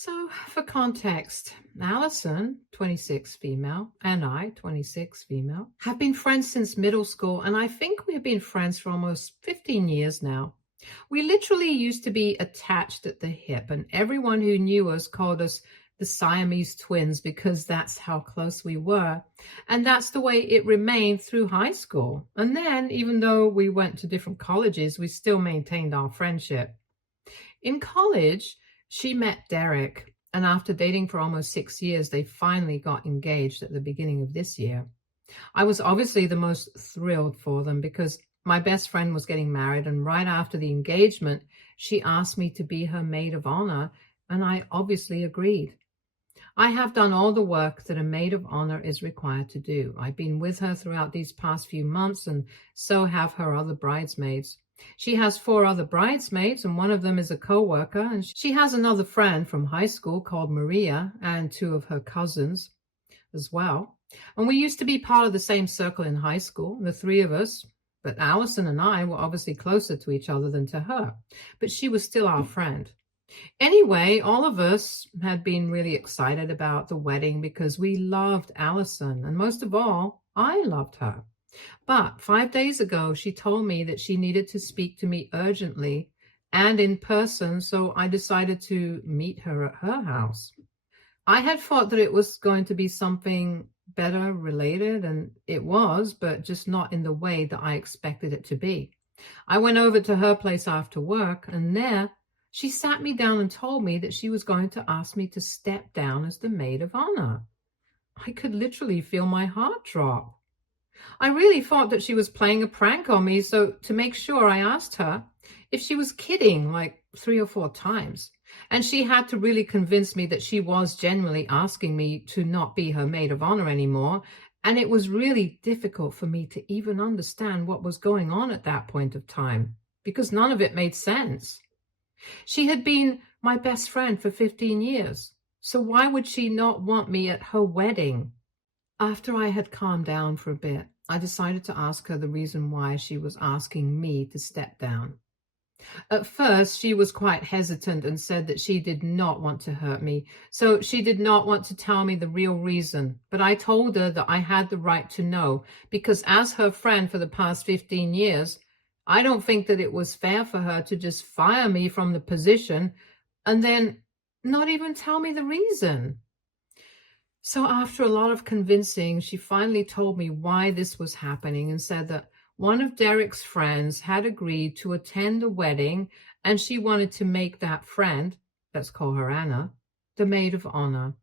So, for context, Allison, 26 female, and I, 26 female, have been friends since middle school, and I think we've been friends for almost 15 years now. We literally used to be attached at the hip, and everyone who knew us called us the Siamese twins because that's how close we were. And that's the way it remained through high school. And then, even though we went to different colleges, we still maintained our friendship. In college, she met Derek, and after dating for almost 6 years, they finally got engaged at the beginning of this year. I was obviously the most thrilled for them because my best friend was getting married, and right after the engagement, she asked me to be her maid of honor, and I obviously agreed. I have done all the work that a maid of honor is required to do. I've been with her throughout these past few months, and so have her other bridesmaids. She has 4 other bridesmaids, and one of them is a co-worker, and she has another friend from high school called Maria and 2 of her cousins as well. And we used to be part of the same circle in high school, the 3 of us, but Allison and I were obviously closer to each other than to her, but she was still our friend. Anyway, all of us had been really excited about the wedding because we loved Allison, and most of all, I loved her. But 5 days ago, she told me that she needed to speak to me urgently and in person, so I decided to meet her at her house. I had thought that it was going to be something better related, and it was, but just not in the way that I expected it to be. I went over to her place after work, and there she sat me down and told me that she was going to ask me to step down as the maid of honor. I could literally feel my heart drop. I really thought that she was playing a prank on me, so to make sure, I asked her if she was kidding like 3 or 4 times. And she had to really convince me that she was genuinely asking me to not be her maid of honor anymore. And it was really difficult for me to even understand what was going on at that point of time because none of it made sense. She had been my best friend for 15 years. So why would she not want me at her wedding? After I had calmed down for a bit, I decided to ask her the reason why she was asking me to step down. At first, she was quite hesitant and said that she did not want to hurt me, so she did not want to tell me the real reason. But I told her that I had the right to know, because as her friend for the past 15 years, I don't think that it was fair for her to just fire me from the position and then not even tell me the reason. So after a lot of convincing, she finally told me why this was happening and said that one of Derek's friends had agreed to attend the wedding, and she wanted to make that friend, let's call her Anna, the maid of honor.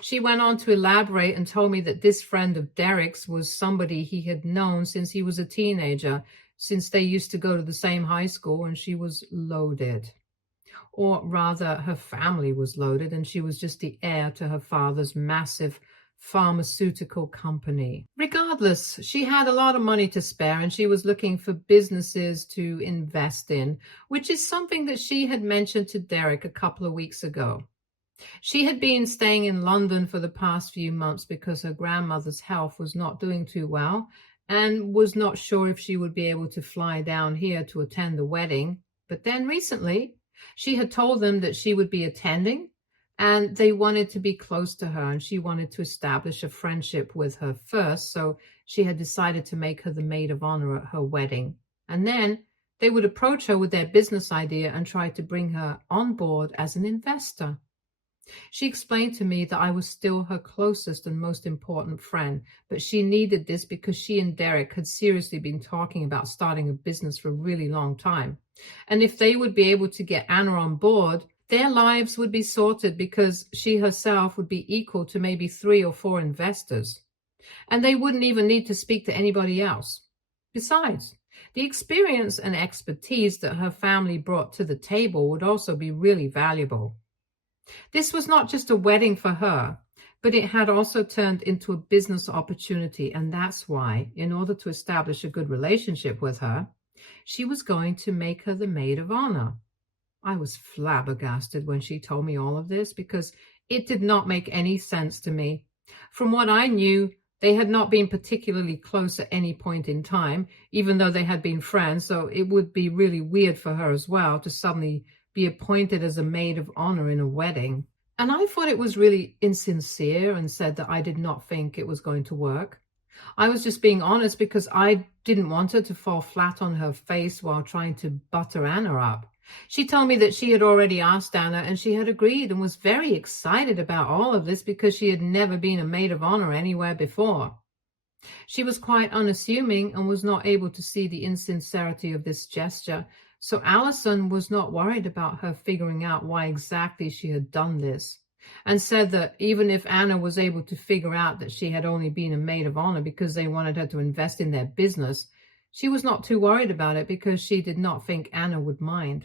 She went on to elaborate and told me that this friend of Derek's was somebody he had known since he was a teenager, since they used to go to the same high school, and she was loaded. Or rather, her family was loaded, and she was just the heir to her father's massive pharmaceutical company. Regardless, she had a lot of money to spare, and she was looking for businesses to invest in, which is something that she had mentioned to Derek a couple of weeks ago. She had been staying in London for the past few months because her grandmother's health was not doing too well and was not sure if she would be able to fly down here to attend the wedding. But then recently, she had told them that she would be attending, and they wanted to be close to her, and she wanted to establish a friendship with her first, so she had decided to make her the maid of honor at her wedding. And then they would approach her with their business idea and try to bring her on board as an investor. She explained to me that I was still her closest and most important friend, but she needed this because she and Derek had seriously been talking about starting a business for a really long time. And if they would be able to get Anna on board, their lives would be sorted because she herself would be equal to maybe 3 or 4 investors. And they wouldn't even need to speak to anybody else. Besides, the experience and expertise that her family brought to the table would also be really valuable. This was not just a wedding for her, but it had also turned into a business opportunity, and that's why, in order to establish a good relationship with her, she was going to make her the maid of honor. I was flabbergasted when she told me all of this because it did not make any sense to me. From what I knew, they had not been particularly close at any point in time, even though they had been friends, so it would be really weird for her as well to suddenly be appointed as a maid of honor in a wedding. And I thought it was really insincere and said that I did not think it was going to work. I was just being honest because I didn't want her to fall flat on her face while trying to butter Anna up. She told me that she had already asked Anna and she had agreed and was very excited about all of this because she had never been a maid of honor anywhere before. She was quite unassuming and was not able to see the insincerity of this gesture, so Allison was not worried about her figuring out why exactly she had done this, and said that even if Anna was able to figure out that she had only been a maid of honor because they wanted her to invest in their business, she was not too worried about it because she did not think Anna would mind.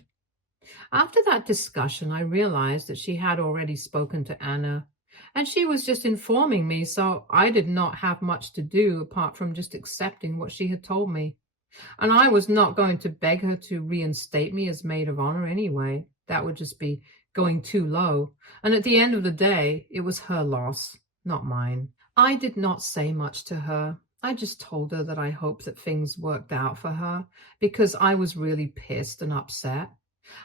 After that discussion, I realized that she had already spoken to Anna, and she was just informing me, so I did not have much to do apart from just accepting what she had told me. And I was not going to beg her to reinstate me as maid of honor anyway. That would just be going too low. And at the end of the day, it was her loss, not mine. I did not say much to her. I just told her that I hoped that things worked out for her because I was really pissed and upset.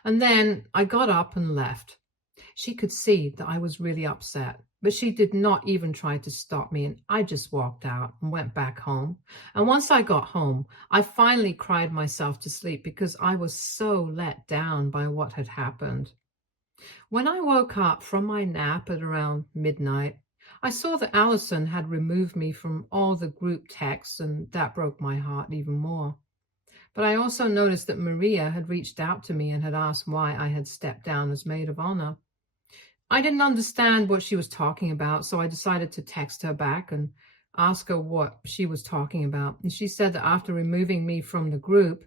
And then I got up and left. She could see that I was really upset, but she did not even try to stop me, and I just walked out and went back home. And once I got home, I finally cried myself to sleep because I was so let down by what had happened. When I woke up from my nap at around midnight, I saw that Allison had removed me from all the group texts, and that broke my heart even more. But I also noticed that Maria had reached out to me and had asked why I had stepped down as maid of honor. I didn't understand what she was talking about, so I decided to text her back and ask her what she was talking about. And she said that after removing me from the group,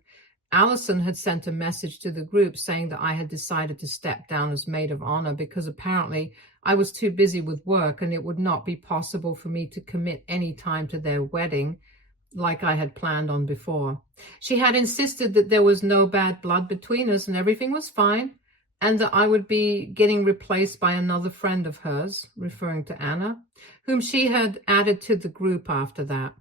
Allison had sent a message to the group saying that I had decided to step down as maid of honor because apparently I was too busy with work and it would not be possible for me to commit any time to their wedding like I had planned on before. She had insisted that there was no bad blood between us and everything was fine, and that I would be getting replaced by another friend of hers, referring to Anna, whom she had added to the group after that.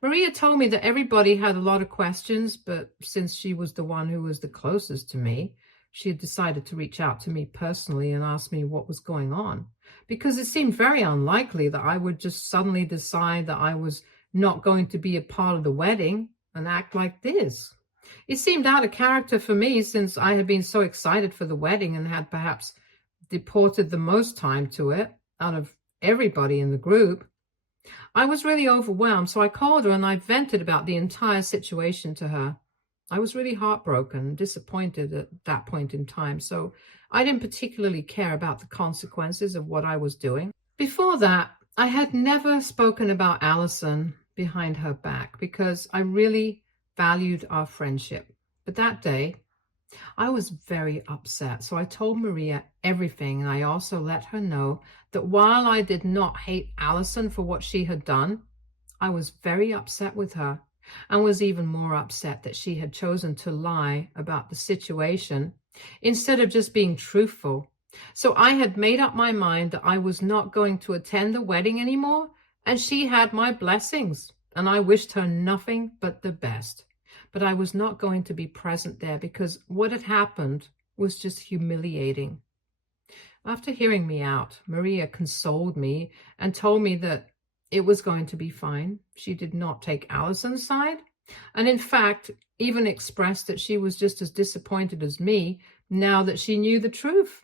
Maria told me that everybody had a lot of questions, but since she was the one who was the closest to me, she had decided to reach out to me personally and ask me what was going on, because it seemed very unlikely that I would just suddenly decide that I was not going to be a part of the wedding and act like this. It seemed out of character for me since I had been so excited for the wedding and had perhaps devoted the most time to it out of everybody in the group. I was really overwhelmed, so I called her and I vented about the entire situation to her. I was really heartbroken, disappointed at that point in time, so I didn't particularly care about the consequences of what I was doing. Before that, I had never spoken about Allison behind her back because I really valued our friendship. But that day, I was very upset, so I told Maria everything, and I also let her know that while I did not hate Allison for what she had done, I was very upset with her and was even more upset that she had chosen to lie about the situation instead of just being truthful. So I had made up my mind that I was not going to attend the wedding anymore, and she had my blessings, and I wished her nothing but the best. But I was not going to be present there because what had happened was just humiliating. After hearing me out, Maria consoled me and told me that it was going to be fine. She did not take Allison's side, and in fact, even expressed that she was just as disappointed as me now that she knew the truth.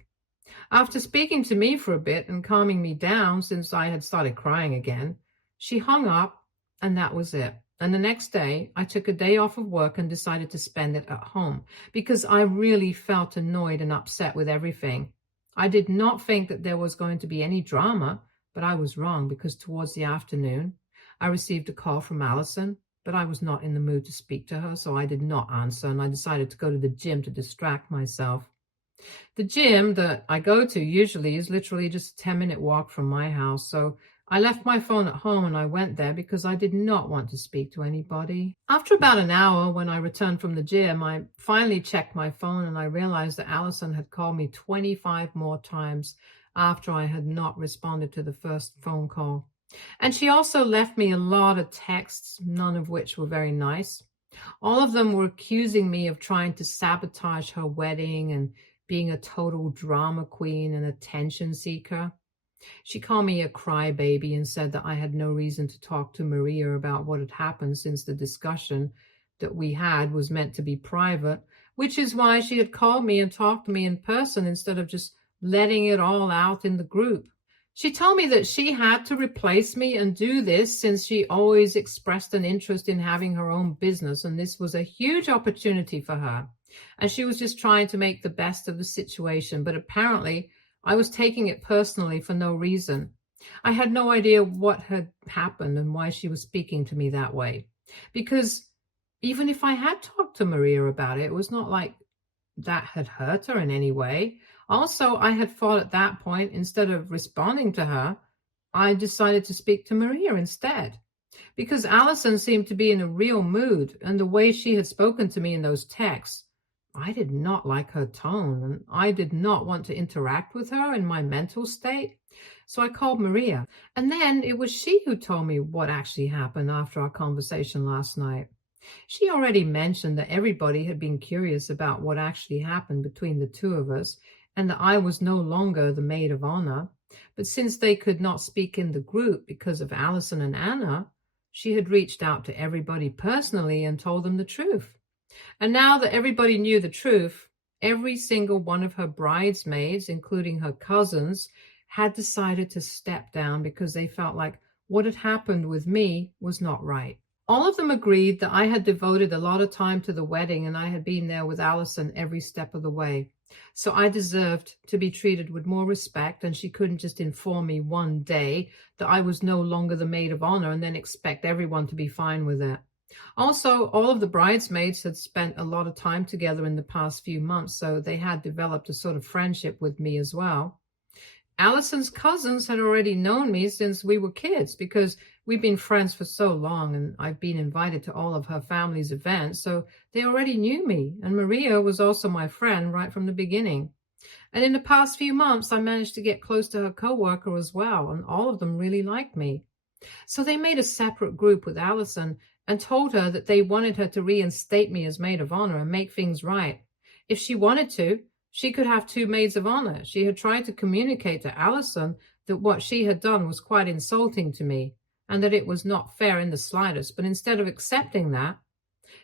After speaking to me for a bit and calming me down since I had started crying again, she hung up, and that was it. And the next day, I took a day off of work and decided to spend it at home because I really felt annoyed and upset with everything. I did not think that there was going to be any drama, but I was wrong because towards the afternoon, I received a call from Allison, but I was not in the mood to speak to her, so I did not answer, and I decided to go to the gym to distract myself. The gym that I go to usually is literally just a 10-minute walk from my house, so I left my phone at home and I went there because I did not want to speak to anybody. After about an hour, when I returned from the gym, I finally checked my phone and I realized that Allison had called me 25 more times after I had not responded to the first phone call. And she also left me a lot of texts, none of which were very nice. All of them were accusing me of trying to sabotage her wedding and being a total drama queen and attention seeker. She called me a crybaby and said that I had no reason to talk to Maria about what had happened since the discussion that we had was meant to be private, which is why she had called me and talked to me in person instead of just letting it all out in the group. She told me that she had to replace me and do this since she always expressed an interest in having her own business, and this was a huge opportunity for her. And she was just trying to make the best of the situation, but apparently I was taking it personally for no reason. I had no idea what had happened and why she was speaking to me that way. Because even if I had talked to Maria about it, it was not like that had hurt her in any way. Also, I had thought at that point, instead of responding to her, I decided to speak to Maria instead. Because Allison seemed to be in a real mood, and the way she had spoken to me in those texts, I did not like her tone, and I did not want to interact with her in my mental state. So I called Maria, and then it was she who told me what actually happened after our conversation last night. She already mentioned that everybody had been curious about what actually happened between the two of us, and that I was no longer the maid of honor. But since they could not speak in the group because of Allison and Anna, she had reached out to everybody personally and told them the truth. And now that everybody knew the truth, every single one of her bridesmaids, including her cousins, had decided to step down because they felt like what had happened with me was not right. All of them agreed that I had devoted a lot of time to the wedding and I had been there with Allison every step of the way. So I deserved to be treated with more respect, and she couldn't just inform me one day that I was no longer the maid of honor and then expect everyone to be fine with it. Also, all of the bridesmaids had spent a lot of time together in the past few months, so they had developed a sort of friendship with me as well. Allison's cousins had already known me since we were kids because we've been friends for so long, and I've been invited to all of her family's events, so they already knew me. And Maria was also my friend right from the beginning. And in the past few months, I managed to get close to her coworker as well, and all of them really liked me. So they made a separate group with Allison and told her that they wanted her to reinstate me as maid of honor and make things right. If she wanted to, she could have two maids of honor. She had tried to communicate to Allison that what she had done was quite insulting to me and that it was not fair in the slightest. But instead of accepting that,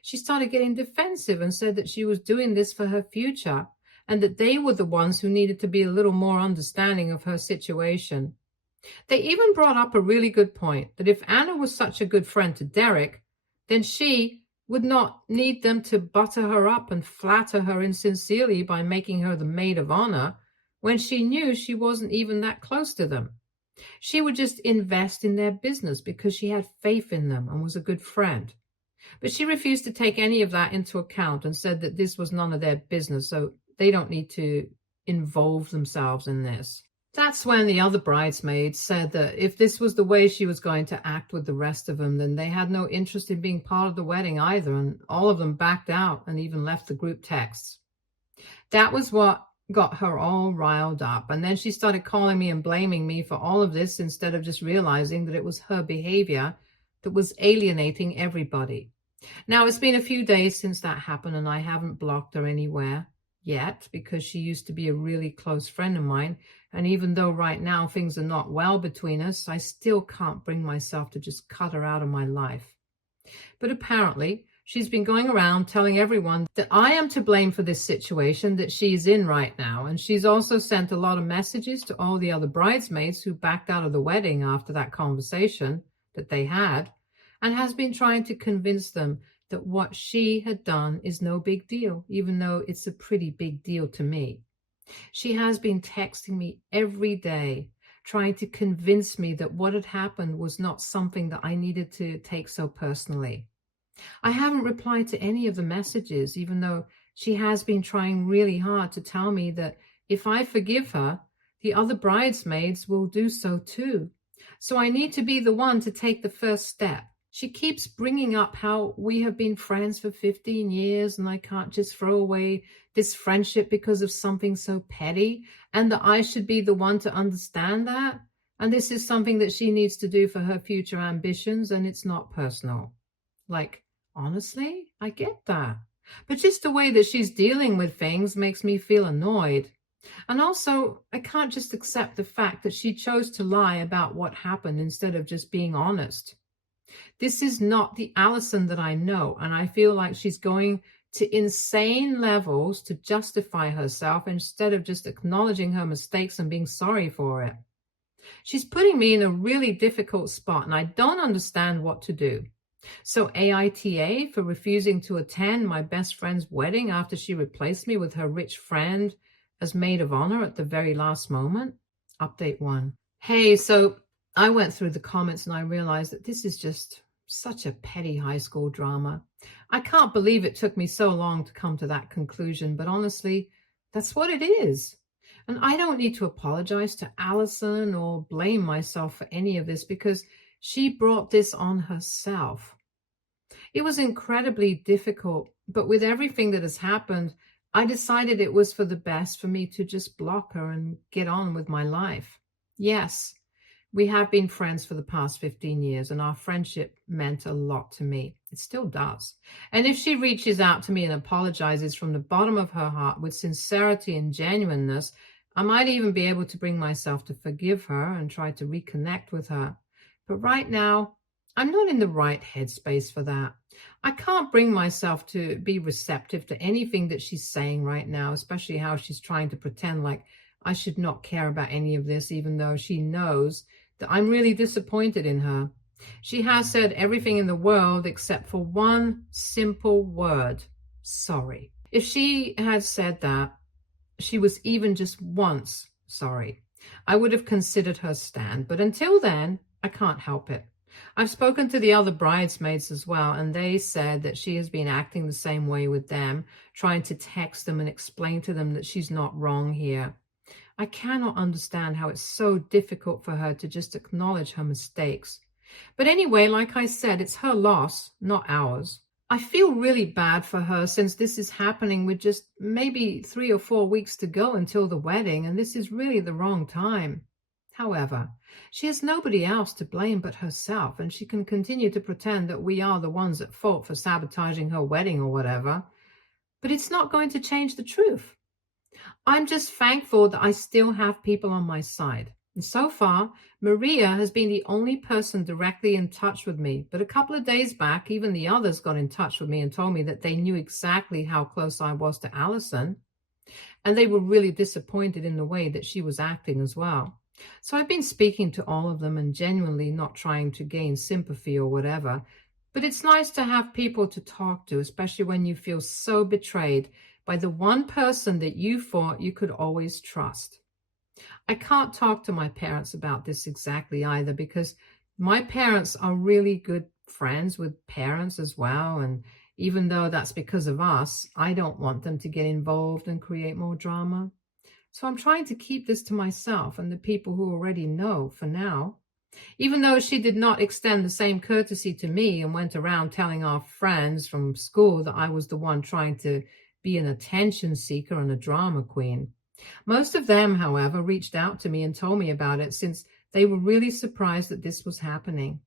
she started getting defensive and said that she was doing this for her future and that they were the ones who needed to be a little more understanding of her situation. They even brought up a really good point, that if Anna was such a good friend to Derek, then she would not need them to butter her up and flatter her insincerely by making her the maid of honor when she knew she wasn't even that close to them. She would just invest in their business because she had faith in them and was a good friend. But she refused to take any of that into account and said that this was none of their business, so they don't need to involve themselves in this. That's when the other bridesmaids said that if this was the way she was going to act with the rest of them, then they had no interest in being part of the wedding either, and all of them backed out and even left the group texts. That was what got her all riled up, and then she started calling me and blaming me for all of this instead of just realizing that it was her behavior that was alienating everybody. Now, it's been a few days since that happened, and I haven't blocked her anywhere yet because she used to be a really close friend of mine. And even though right now things are not well between us, I still can't bring myself to just cut her out of my life. But apparently, she's been going around telling everyone that I am to blame for this situation that she's in right now. And she's also sent a lot of messages to all the other bridesmaids who backed out of the wedding after that conversation that they had, and has been trying to convince them that what she had done is no big deal, even though it's a pretty big deal to me. She has been texting me every day, trying to convince me that what had happened was not something that I needed to take so personally. I haven't replied to any of the messages, even though she has been trying really hard to tell me that if I forgive her, the other bridesmaids will do so too. So I need to be the one to take the first step. She keeps bringing up how we have been friends for 15 years and I can't just throw away this friendship because of something so petty, and that I should be the one to understand that. And this is something that she needs to do for her future ambitions, and it's not personal. Like, honestly, I get that. But just the way that she's dealing with things makes me feel annoyed. And also, I can't just accept the fact that she chose to lie about what happened instead of just being honest. This is not the Allison that I know, and I feel like she's going to insane levels to justify herself instead of just acknowledging her mistakes and being sorry for it. She's putting me in a really difficult spot, and I don't understand what to do. So AITA for refusing to attend my best friend's wedding after she replaced me with her rich friend as maid of honor at the very last moment. Update 1. Hey, so I went through the comments and I realized that this is just such a petty high school drama. I can't believe it took me so long to come to that conclusion, but honestly, that's what it is. And I don't need to apologize to Allison or blame myself for any of this because she brought this on herself. It was incredibly difficult, but with everything that has happened, I decided it was for the best for me to just block her and get on with my life. Yes, we have been friends for the past 15 years, and our friendship meant a lot to me. It still does. And if she reaches out to me and apologizes from the bottom of her heart with sincerity and genuineness, I might even be able to bring myself to forgive her and try to reconnect with her. But right now, I'm not in the right headspace for that. I can't bring myself to be receptive to anything that she's saying right now, especially how she's trying to pretend like I should not care about any of this, even though she knows that I'm really disappointed in her. She has said everything in the world except for one simple word: sorry. If she had said that, she was even just once sorry, I would have considered her stand. But until then, I can't help it. I've spoken to the other bridesmaids as well, and they said that she has been acting the same way with them, trying to text them and explain to them that she's not wrong here. I cannot understand how it's so difficult for her to just acknowledge her mistakes. But anyway, like I said, it's her loss, not ours. I feel really bad for her since this is happening with just maybe 3 or 4 weeks to go until the wedding, and this is really the wrong time. However, she has nobody else to blame but herself, and she can continue to pretend that we are the ones at fault for sabotaging her wedding or whatever. But it's not going to change the truth. I'm just thankful that I still have people on my side. And so far, Maria has been the only person directly in touch with me. But a couple of days back, even the others got in touch with me and told me that they knew exactly how close I was to Allison. And they were really disappointed in the way that she was acting as well. So I've been speaking to all of them and genuinely not trying to gain sympathy or whatever. But it's nice to have people to talk to, especially when you feel so betrayed by the one person that you thought you could always trust. I can't talk to my parents about this exactly either because my parents are really good friends with parents as well. And even though that's because of us, I don't want them to get involved and create more drama. So I'm trying to keep this to myself and the people who already know for now. Even though she did not extend the same courtesy to me and went around telling our friends from school that I was the one trying to be an attention seeker and a drama queen. Most of them, however, reached out to me and told me about it since they were really surprised that this was happening.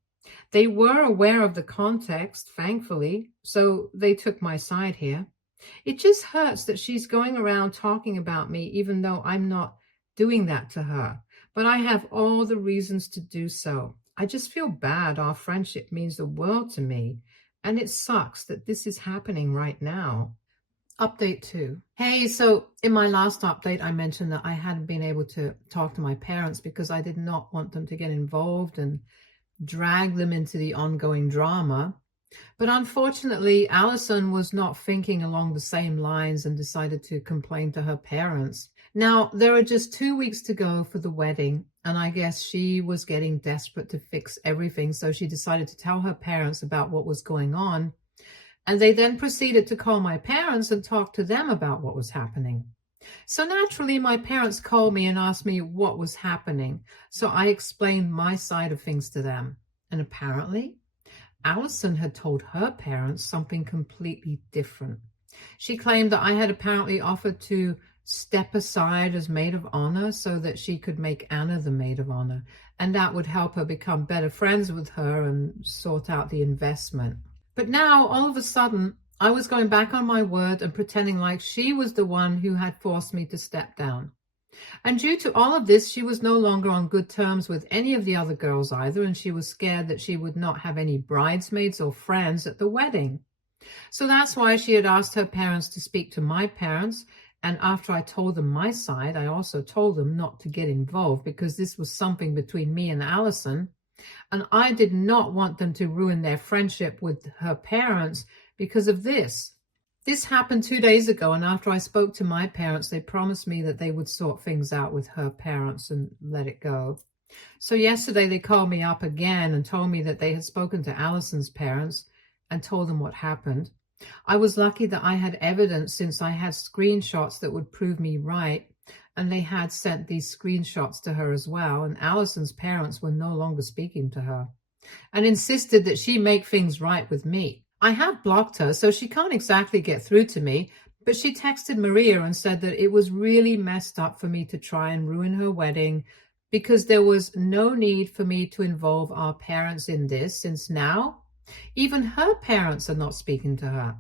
They were aware of the context, thankfully, so they took my side here. It just hurts that she's going around talking about me even though I'm not doing that to her. But I have all the reasons to do so. I just feel bad. Our friendship means the world to me, and it sucks that this is happening right now. Update 2. Hey, so in my last update, I mentioned that I hadn't been able to talk to my parents because I did not want them to get involved and drag them into the ongoing drama. But unfortunately, Allison was not thinking along the same lines and decided to complain to her parents. Now, there are just 2 weeks to go for the wedding, and I guess she was getting desperate to fix everything, so she decided to tell her parents about what was going on. And they then proceeded to call my parents and talk to them about what was happening. So naturally, my parents called me and asked me what was happening. So I explained my side of things to them. And apparently, Allison had told her parents something completely different. She claimed that I had apparently offered to step aside as maid of honor so that she could make Anna the maid of honor. And that would help her become better friends with her and sort out the investment. But now, all of a sudden, I was going back on my word and pretending like she was the one who had forced me to step down. And due to all of this, she was no longer on good terms with any of the other girls either, and she was scared that she would not have any bridesmaids or friends at the wedding. So that's why she had asked her parents to speak to my parents. And after I told them my side, I also told them not to get involved because this was something between me and Allison. And I did not want them to ruin their friendship with her parents because of this. This happened 2 days ago, and after I spoke to my parents, they promised me that they would sort things out with her parents and let it go. So yesterday they called me up again and told me that they had spoken to Allison's parents and told them what happened. I was lucky that I had evidence since I had screenshots that would prove me right, and they had sent these screenshots to her as well, and Allison's parents were no longer speaking to her and insisted that she make things right with me. I have blocked her, so she can't exactly get through to me, but she texted Maria and said that it was really messed up for me to try and ruin her wedding because there was no need for me to involve our parents in this, since now even her parents are not speaking to her.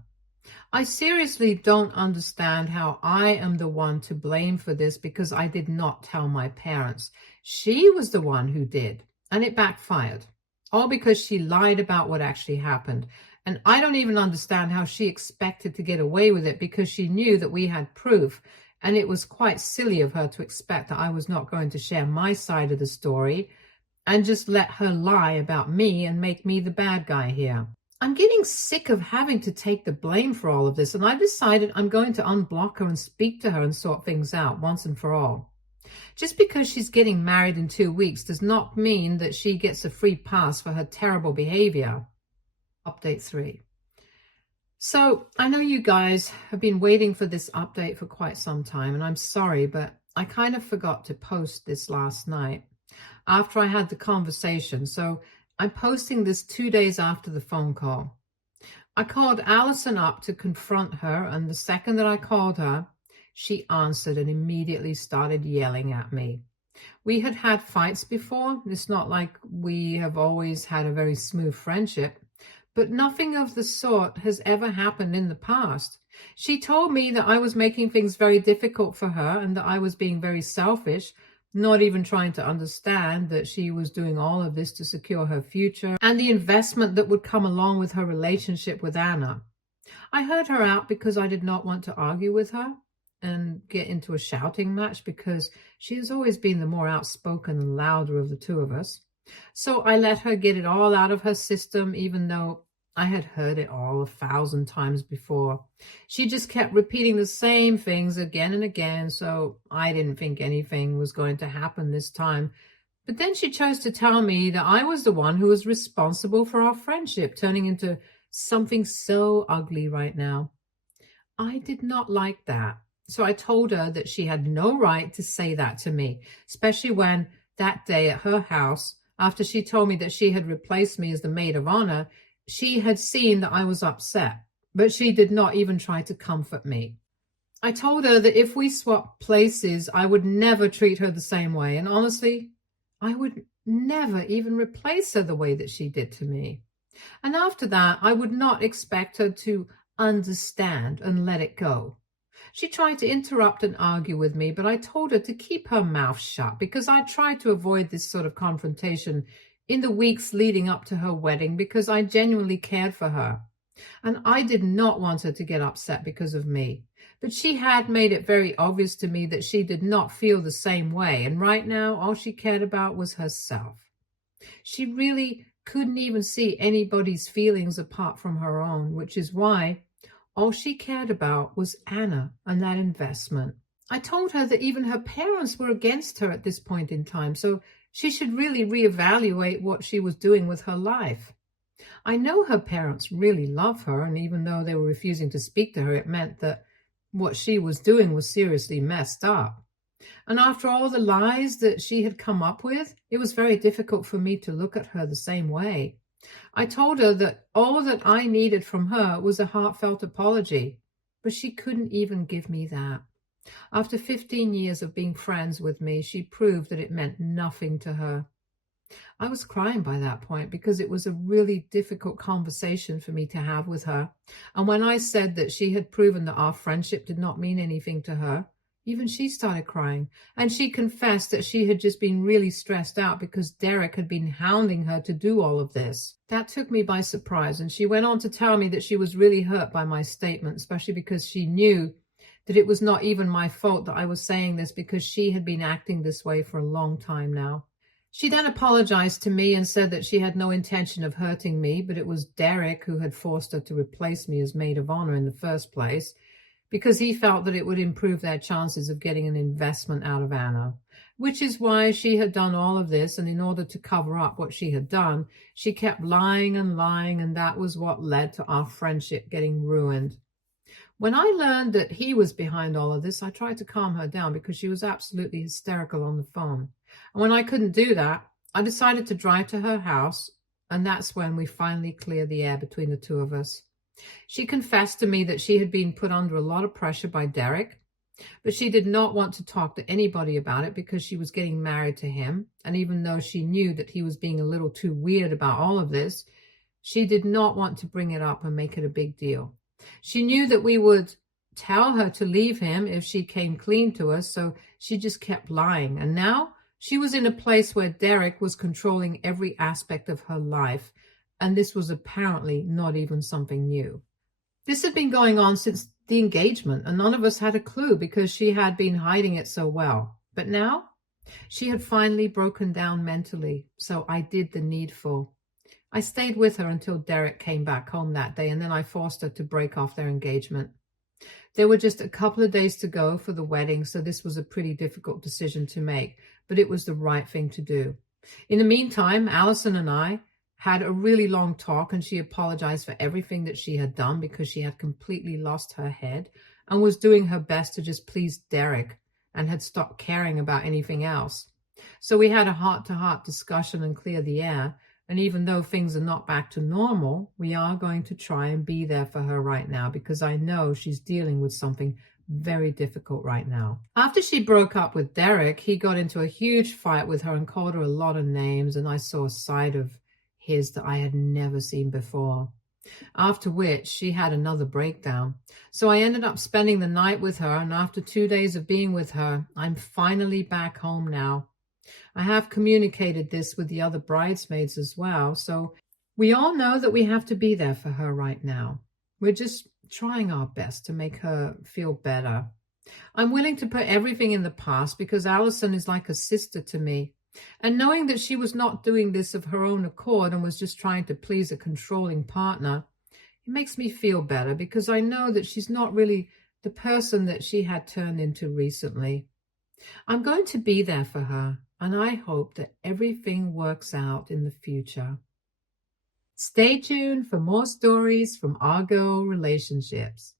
I seriously don't understand how I am the one to blame for this because I did not tell my parents. She was the one who did, and it backfired. All because she lied about what actually happened. And I don't even understand how she expected to get away with it because she knew that we had proof. And it was quite silly of her to expect that I was not going to share my side of the story and just let her lie about me and make me the bad guy here. I'm getting sick of having to take the blame for all of this, and I've decided I'm going to unblock her and speak to her and sort things out once and for all. Just because she's getting married in 2 weeks does not mean that she gets a free pass for her terrible behavior. Update 3. So I know you guys have been waiting for this update for quite some time, and I'm sorry, but I kind of forgot to post this last night after I had the conversation. So I'm posting this 2 days after the phone call. I called Allison up to confront her, and the second that I called her, she answered and immediately started yelling at me. We had had fights before. It's not like we have always had a very smooth friendship, but nothing of the sort has ever happened in the past. She told me that I was making things very difficult for her and that I was being very selfish, not even trying to understand that she was doing all of this to secure her future and the investment that would come along with her relationship with Anna. I heard her out because I did not want to argue with her and get into a shouting match because she has always been the more outspoken and louder of the two of us. So I let her get it all out of her system, even though I had heard it all 1,000 times before. She just kept repeating the same things again and again, so I didn't think anything was going to happen this time. But then she chose to tell me that I was the one who was responsible for our friendship turning into something so ugly right now. I did not like that. So I told her that she had no right to say that to me, especially when that day at her house, after she told me that she had replaced me as the maid of honor, she had seen that I was upset, but she did not even try to comfort me. I told her that if we swapped places, I would never treat her the same way. And honestly, I would never even replace her the way that she did to me. And after that, I would not expect her to understand and let it go. She tried to interrupt and argue with me, but I told her to keep her mouth shut because I tried to avoid this sort of confrontation in the weeks leading up to her wedding because I genuinely cared for her. And I did not want her to get upset because of me. But she had made it very obvious to me that she did not feel the same way. And right now, all she cared about was herself. She really couldn't even see anybody's feelings apart from her own, which is why all she cared about was Anna and that investment. I told her that even her parents were against her at this point in time, so she should really reevaluate what she was doing with her life. I know her parents really love her, and even though they were refusing to speak to her, it meant that what she was doing was seriously messed up. And after all the lies that she had come up with, it was very difficult for me to look at her the same way. I told her that all that I needed from her was a heartfelt apology, but she couldn't even give me that. After 15 years of being friends with me, she proved that it meant nothing to her. I was crying by that point because it was a really difficult conversation for me to have with her. And when I said that she had proven that our friendship did not mean anything to her, even she started crying. And she confessed that she had just been really stressed out because Derek had been hounding her to do all of this. That took me by surprise. And she went on to tell me that she was really hurt by my statement, especially because she knew that it was not even my fault that I was saying this because she had been acting this way for a long time now. She then apologized to me and said that she had no intention of hurting me, but it was Derek who had forced her to replace me as maid of honor in the first place because he felt that it would improve their chances of getting an investment out of Anna, which is why she had done all of this. And in order to cover up what she had done, she kept lying and lying, and that was what led to our friendship getting ruined. When I learned that he was behind all of this, I tried to calm her down because she was absolutely hysterical on the phone. And when I couldn't do that, I decided to drive to her house, and that's when we finally cleared the air between the two of us. She confessed to me that she had been put under a lot of pressure by Derek, but she did not want to talk to anybody about it because she was getting married to him. And even though she knew that he was being a little too weird about all of this, she did not want to bring it up and make it a big deal. She knew that we would tell her to leave him if she came clean to us, so she just kept lying. And now she was in a place where Derek was controlling every aspect of her life, and this was apparently not even something new. This had been going on since the engagement, and none of us had a clue because she had been hiding it so well. But now she had finally broken down mentally, so I did the needful. I stayed with her until Derek came back home that day, and then I forced her to break off their engagement. There were just a couple of days to go for the wedding, so this was a pretty difficult decision to make, but it was the right thing to do. In the meantime, Allison and I had a really long talk, and she apologized for everything that she had done because she had completely lost her head and was doing her best to just please Derek and had stopped caring about anything else. So we had a heart-to-heart discussion and clear the air. And even though things are not back to normal, we are going to try and be there for her right now because I know she's dealing with something very difficult right now. After she broke up with Derek, he got into a huge fight with her and called her a lot of names, and I saw a side of his that I had never seen before. After which she had another breakdown. So I ended up spending the night with her, and after 2 days of being with her, I'm finally back home now. I have communicated this with the other bridesmaids as well, so we all know that we have to be there for her right now. We're just trying our best to make her feel better. I'm willing to put everything in the past because Allison is like a sister to me. And knowing that she was not doing this of her own accord and was just trying to please a controlling partner, it makes me feel better because I know that she's not really the person that she had turned into recently. I'm going to be there for her, and I hope that everything works out in the future. Stay tuned for more stories from our girl relationships.